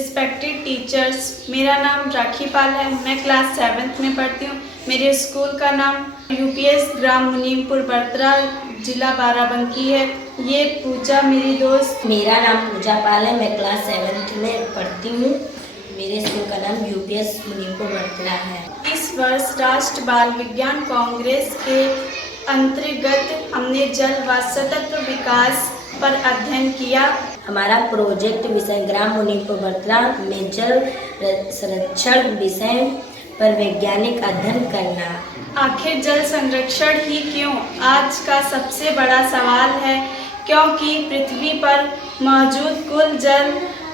Respected teachers, मेरा नाम राखी पाल है। मैं क्लास 7th में पढ़ती हूँ। मेरे स्कूल का नाम यूपीएस ग्राम मुनीमपुर बर्तरा, जिला बाराबंकी है। ये पूजा मेरी दोस्त। मेरा नाम पूजा पाल है। मैं क्लास 7th में पढ़ती हूँ। मेरे स्कूल का नाम यूपीएस मुनीमपुर बर्तरा है। इस वर्ष राष्ट्रीय बाल विज्ञान कांग्रेस के अंतर्गत हमने जल व सतत विकास पर अध्ययन किया। हमारा प्रोजेक्ट विषय ग्राम मुनीमपुर बर्तरा में जल संरक्षण विषय पर वैज्ञानिक अध्ययन करना। आखिर जल संरक्षण ही क्यों, आज का सबसे बड़ा सवाल है, क्योंकि पृथ्वी पर मौजूद कुल जल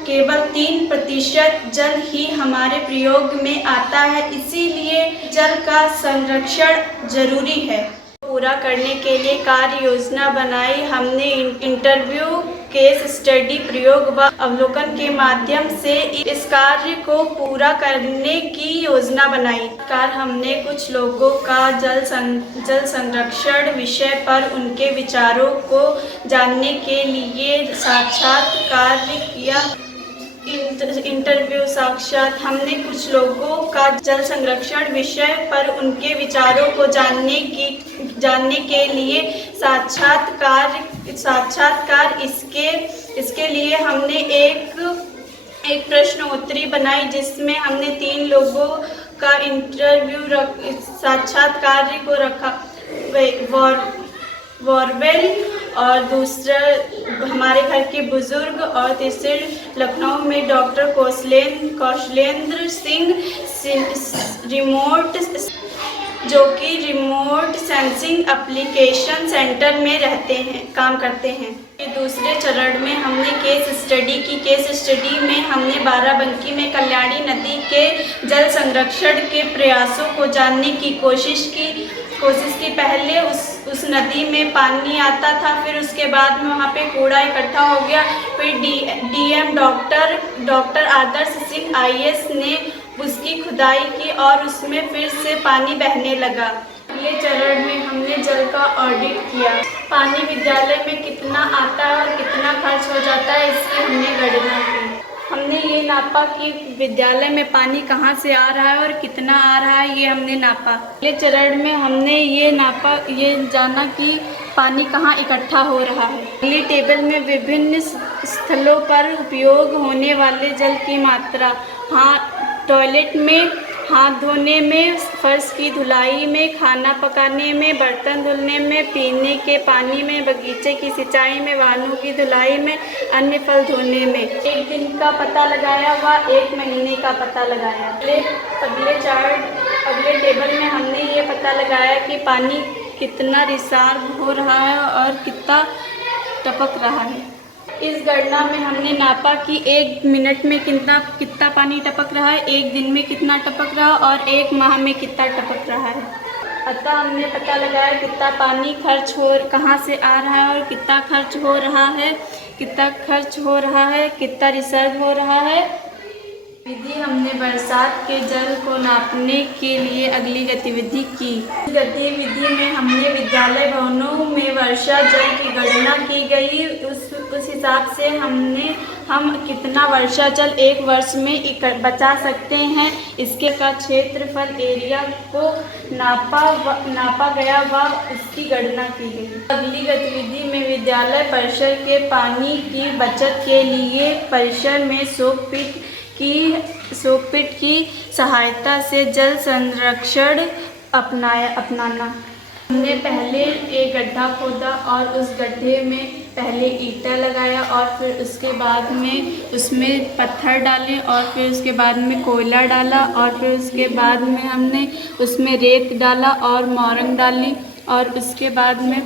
केवल 3% जल ही हमारे प्रयोग में आता है। इसीलिए जल का संरक्षण जरूरी है। पूरा करने के लिए कार्य योजना बनाई। हमने इंटरव्यू, केस स्टडी, प्रयोग व अवलोकन के माध्यम से इस कार्य को पूरा करने की योजना बनाई। हमने कुछ लोगों का जल संरक्षण विषय पर उनके विचारों को जानने के लिए साक्षात्कार किया। इंटरव्यू साक्षात हमने कुछ लोगों का जल संरक्षण विषय पर उनके विचारों को जानने के लिए साक्षात्कार इसके लिए हमने एक प्रश्नोत्तरी बनाई, जिसमें हमने 3 लोगों का साक्षात्कार को रखा। वॉरवेल और दूसरा हमारे घर के बुजुर्ग और तीसरे लखनऊ में डॉक्टर कौशलेंद्र सिंह जो कि रिमोट सेंसिंग एप्लीकेशन सेंटर में काम करते हैं। दूसरे चरण में हमने केस स्टडी की। केस स्टडी में हमने बाराबंकी में कल्याणी नदी के जल संरक्षण के प्रयासों को जानने की कोशिश की। पहले उस नदी में पानी आता था, फिर उसके बाद में वहाँ पे कूड़ा इकट्ठा हो गया। फिर डीएम डॉक्टर आदर्श सिंह आईएएस ने उसकी खुदाई की और उसमें फिर से पानी बहने लगा। अगले चरण में हमने जल का ऑडिट किया। पानी विद्यालय में कितना आता है और कितना खर्च हो जाता है, इसकी हमने गणना की। हमने ये नापा कि विद्यालय में पानी कहाँ से आ रहा है और कितना आ रहा है, ये हमने नापा। अगले चरण में हमने ये जाना कि पानी कहाँ इकट्ठा हो रहा है। अगली टेबल में विभिन्न स्थलों पर उपयोग होने वाले जल की मात्रा, टॉयलेट में, हाथ धोने में, फर्श की धुलाई में, खाना पकाने में, बर्तन धुलने में, पीने के पानी में, बगीचे की सिंचाई में, वाहनों की धुलाई में, अन्य फल धोने में। 1 दिन का पता लगाया व 1 महीने का पता लगाया। अगले टेबल में हमने ये पता लगाया कि पानी कितना रिसाव हो रहा है और कितना टपक रहा है। इस गणना में हमने नापा कि 1 मिनट में कितना पानी टपक रहा है, 1 दिन में कितना टपक रहा है और 1 माह में कितना टपक रहा है। अतः हमने पता लगाया कितना पानी कहाँ से आ रहा है और कितना खर्च हो रहा है, कितना रिसर्व हो रहा है। हमने बरसात के जल को नापने के लिए अगली गतिविधि की। इस गतिविधि में हमने विद्यालय भवनों में वर्षा जल की गणना की गई। उस हिसाब से हम कितना वर्षा जल 1 वर्ष में बचा सकते हैं, इसके का क्षेत्रफल एरिया को नापा गया व उसकी गणना की गई। अगली गतिविधि में विद्यालय परिसर के पानी की बचत के लिए परिसर में सोकपिट की सहायता से जल संरक्षण अपनाना। हमने पहले एक गड्ढा खोदा और उस गड्ढे में पहले ईंटा लगाया और फिर उसके बाद में उसमें पत्थर डाले और फिर उसके बाद में कोयला डाला और फिर उसके बाद में हमने उसमें रेत डाला और मोरंग डाली और उसके बाद में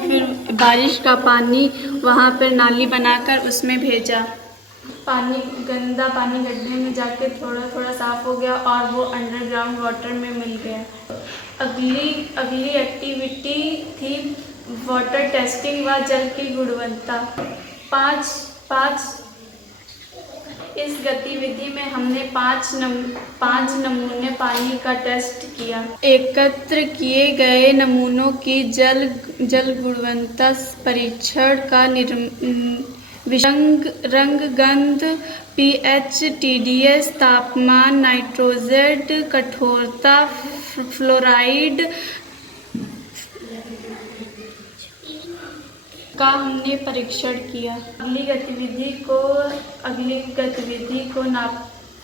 फिर बारिश का पानी वहाँ पर नाली बनाकर उसमें भेजा। गंदा पानी गड्ढे में जाके थोड़ा साफ हो गया और वो अंडरग्राउंड वाटर में मिल गया। अगली एक्टिविटी थी वाटर टेस्टिंग व जल की गुणवत्ता। 5 इस गतिविधि में हमने 5 नमूने पानी का टेस्ट किया। एकत्र किए गए नमूनों की जल गुणवत्ता परीक्षण का विषंग रंग, गंध, pH, TDS, तापमान, नाइट्रोजन, कठोरता, फ्लोराइड का हमने परीक्षण किया। अगली गतिविधि को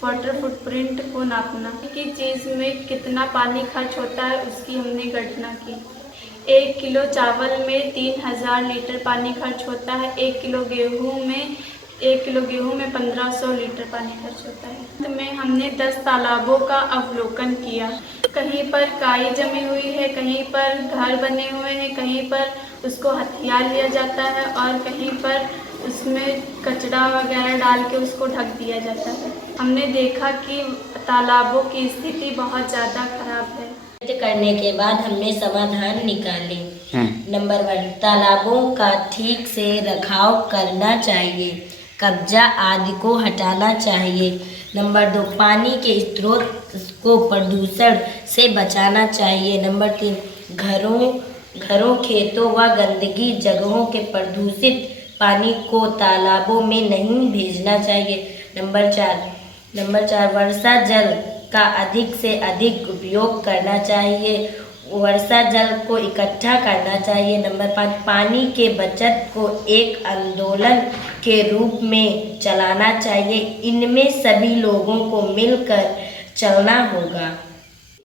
वाटर फुटप्रिंट को नापना। कि चीज़ में कितना पानी खर्च होता है उसकी हमने गणना की। 1 किलो चावल में 3000 लीटर पानी खर्च होता है। 1 किलो गेहूँ में 1500 लीटर पानी खर्च होता है। अंत में हमने 10 तालाबों का अवलोकन किया। कहीं पर काई जमी हुई है, कहीं पर घर बने हुए हैं, कहीं पर उसको हथिया लिया जाता है और कहीं पर उसमें कचरा वगैरह डाल के उसको ढक दिया जाता है। हमने देखा कि तालाबों की स्थिति बहुत ज़्यादा खराब है। करने के बाद हमने समाधान निकाले। नंबर 1, तालाबों का ठीक से रखाव करना चाहिए, कब्जा आदि को हटाना चाहिए। नंबर 2, पानी के स्रोत को प्रदूषण से बचाना चाहिए। नंबर 3, घरों, खेतों व गंदगी जगहों के प्रदूषित पानी को तालाबों में नहीं भेजना चाहिए। नंबर 4, वर्षा जल का अधिक से अधिक उपयोग करना चाहिए, वर्षा जल को इकट्ठा करना चाहिए। नंबर 5, पानी के बचत को एक आंदोलन के रूप में चलाना चाहिए। इनमें सभी लोगों को मिलकर चलना होगा।